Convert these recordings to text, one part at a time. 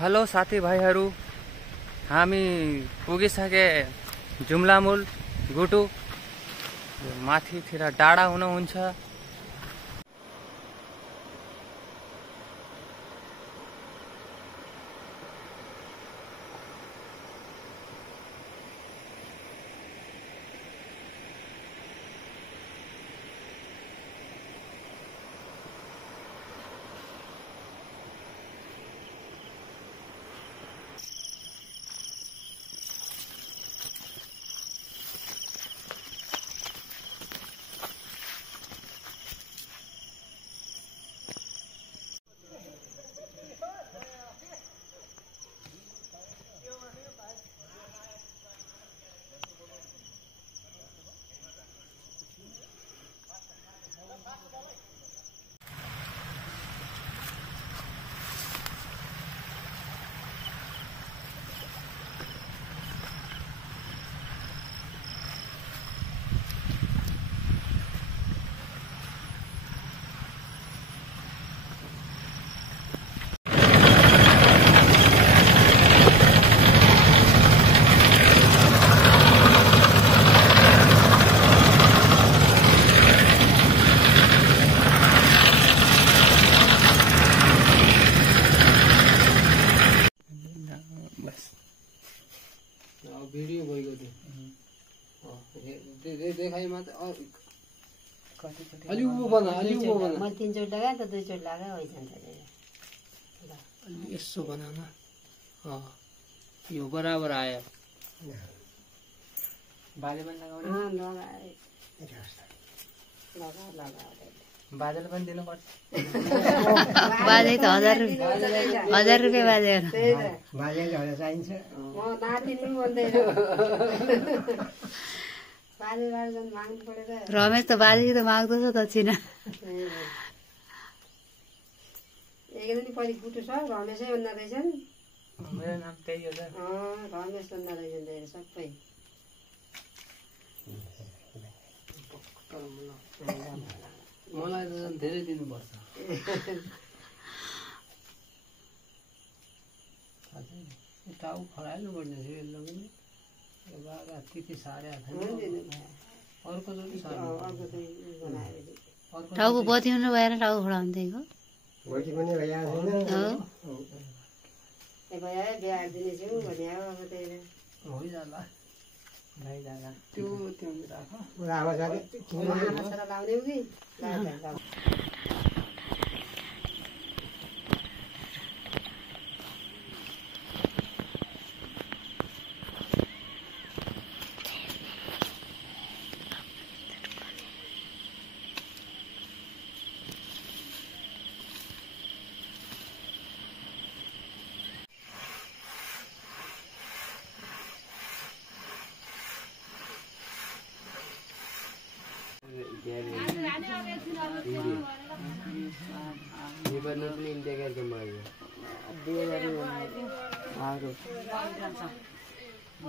Hello साथीभाइहरू, हामी पुगिसके जुम्लामुल गुटु माथितिर डाँडा हुनुहुन्छ। भिडियो भइगयो त्यो देखाइ मात्र अलि उँभो बना मैले 3 चोट लगाए त 2 चोट लगाए भइजान्छ अलि यसो बनाना यो बराबर आयो बाजे पनि लगाउने बाजेले पनि दिनुपर्छ। बाजे त 1000 रुपियाँ बाजे बाजेले हजार चाहिन्छ। म नाति नि भन्दैन बाजे बाजे माग्नु पर्यो त। रमेश त बाजे त माग्दछ दक्षिणा। एकदिन पहिले गुटु छ रमेशै भन्दा रहेछन्। मेरो नाम त्यही हो त। रमेश भन्दा रहेछन् सबै। मलाई त धेरै दिनुपर्छ। टाउ खराल्नु पर्ने थियो यसलाई पनि। यो बागा त्यति सारे अर्को चोटि टाउको बत्याउनु भएर टाउको खडा हुन्थेको भोलि पनि भइहाल्छ भइजाला त्यो राख लाउने कि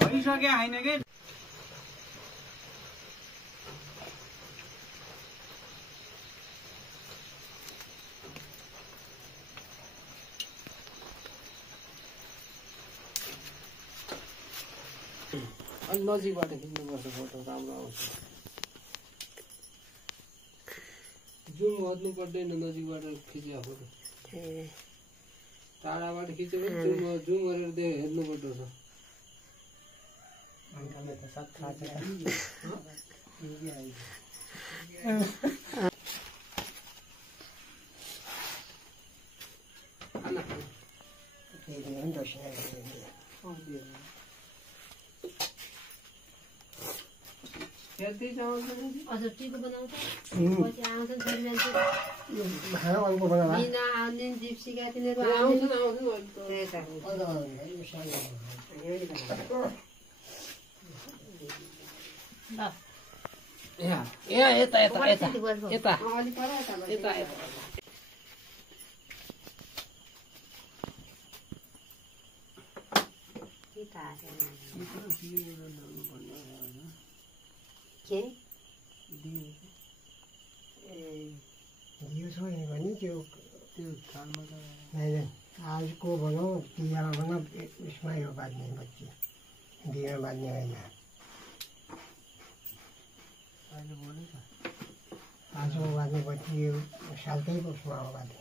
भइसक्यो होइन कि अलि नजिकबाट खिच्नुपर्छ फोटो राम्रो आउँछ। जुम गर्नु पर्दैन नजिकबाट खिच्यो फोटो। टाढाबाट खिच्यो भने जुम गरेर हेर्नु पर्दछ। टिको बनाउँछ पछि आउँछन् छोरी मान्छे बिना आउने जिप्सीका तिनीहरू दियो छ भने त्यो त्यो थालमा त आज को भनौँ तिहारमा भनौँ उसमै हो बाँध्ने बच्ची बिहेमा बाँध्ने होइन आजको बाँध्ने बच्ची यो सालकै उसमा हो बाँध्ने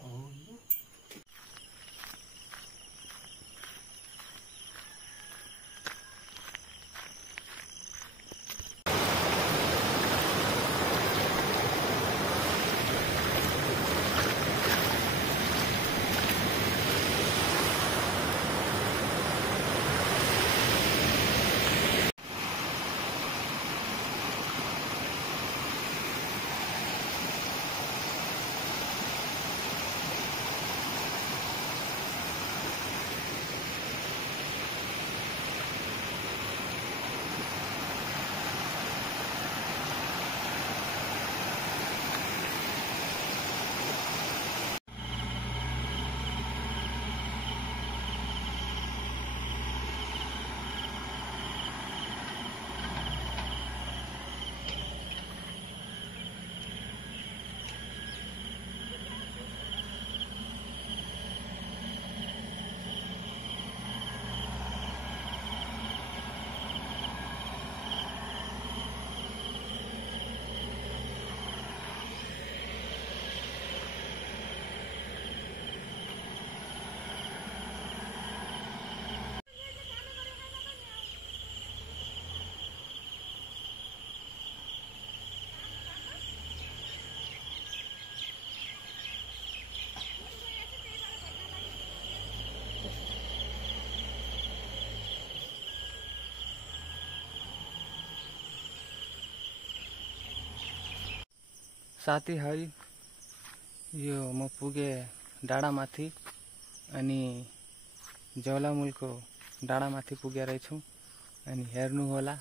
साथीहरु यो म पुगे डाँडामाथि अनि ज्वालामुलको डाँडामाथि पुगेर छु अनि हेर्नु होला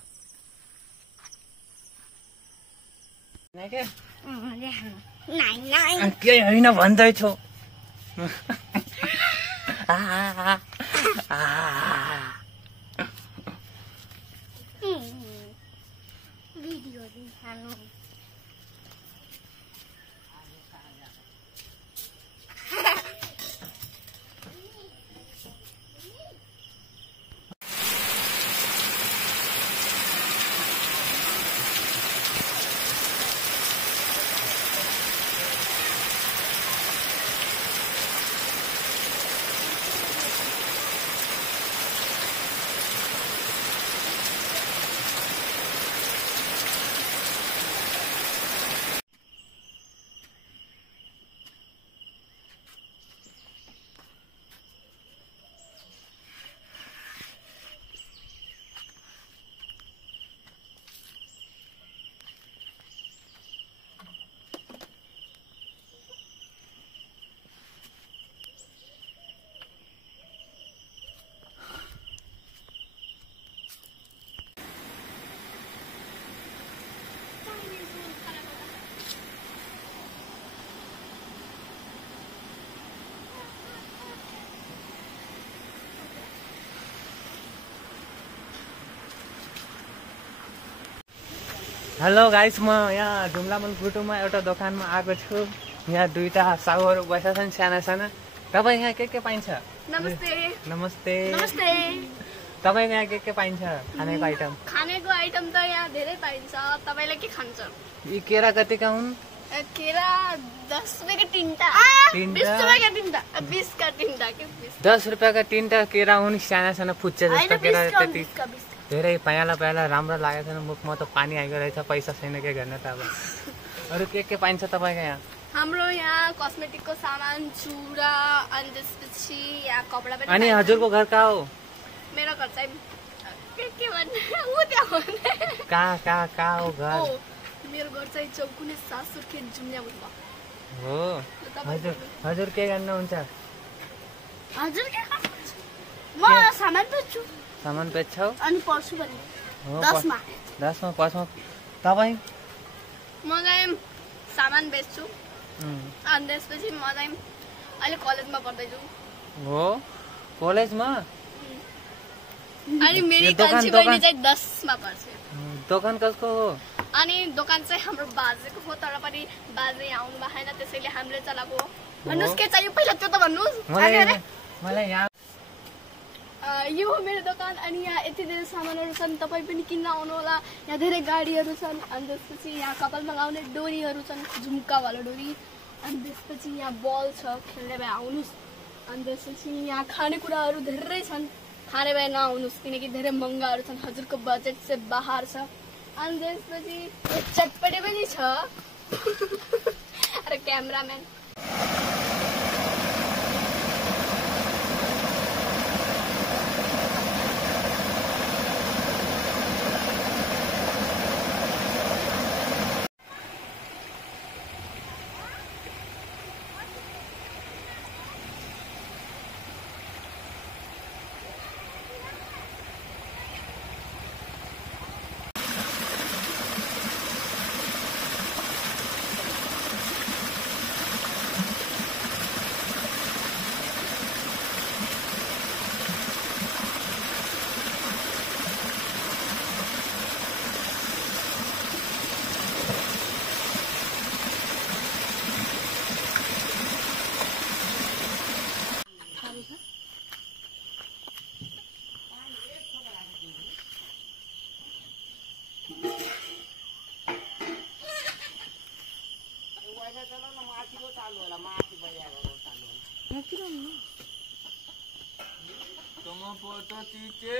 के हैन भन्दै छु भिडियो दिखानु हेलो गाइस म यहाँ जुम्लामन गुटुमा एउटा दोकानमा आएको छु यहाँ दुईटा साउहरू बसेका छन् साना साना तपाईँ यहाँ के पाइन्छ नमस्ते नमस्ते नमस्ते तपाईको यहाँ के पाइन्छ खानेको आइटम खानेको आइटम त यहाँ धेरै पाइन्छ तपाईले के खान्छ यी केरा कतिका हुन् केरा 10 रुपैयाँको तीनटा 20 रुपैयाँको तीनटा 20 का तीनटा के 10 रुपैयाँका तीनटा केरा हुन् साना साना फुच्चे जस्तो केरा त्यति धेरै पायाला राम्रो लागेको छैन मुखमा त पानी आइगयो रहेछ पैसा छैन के गर्ने त अब अरु के पाइन्छ तपाईको यहाँ हाम्रो यहाँ कस्मेटिकको सामान चुरा अनि त्यसपछि यहाँ कपडा पनि अनि हजुरको घर कहाँ हो मेरो घर चाहिँ के भन्ने उ त्यहाँ हो कहाँ हो घर मेरो घर चाहिँ चौकुने सासुरखेत जुम्ला बुटमा हो हजुर के गर्नुहुन्छ हजुर के गर्नुहुन्छ म सामान बेच्छु सामान बेच्छौ अनि पर्छु पनि 10 मा पस्मा तपाई म चाहिँ सामान बेच्छु अनि त्यसपछि म चाहिँ अहिले कलेजमा पढ्दैछु हो कलेजमा अनि मेरो कान्छी बहिनी चाहिँ 10 मा पढ्छ दोकान कसको हो अनि दोकान चाहिँ हाम्रो बाजेको हो तर पनि बाजे आउनु भएन त्यसैले हामीले चलाएको हो भन्नुस् के चाहियो पहिला त्यो त भन्नुस् मलाई यहाँ यो हो मेरो दोकान अनि यहाँ यति धेरै सामानहरू छन्, तपाईँ पनि किन्न आउनुहोला। यहाँ धेरै गाडीहरू छन् अनि त्यसपछि यहाँ कपालमा लगाउने डोरीहरू छन्, झुम्कावाला डोरी। अनि त्यसपछि यहाँ बल छ, खेल्ने भए आउनुहोस्। अनि त्यसपछि यहाँ खानेकुराहरू धेरै छन्, खाने भए नआउनुहोस् किनकि धेरै महँगाहरू छन्, हजुरको बजेट चाहिँ बाहर छ। अनि त्यसपछि चटपटे पनि छ। अरे क्यामराम्यान तुम फोटो खींचे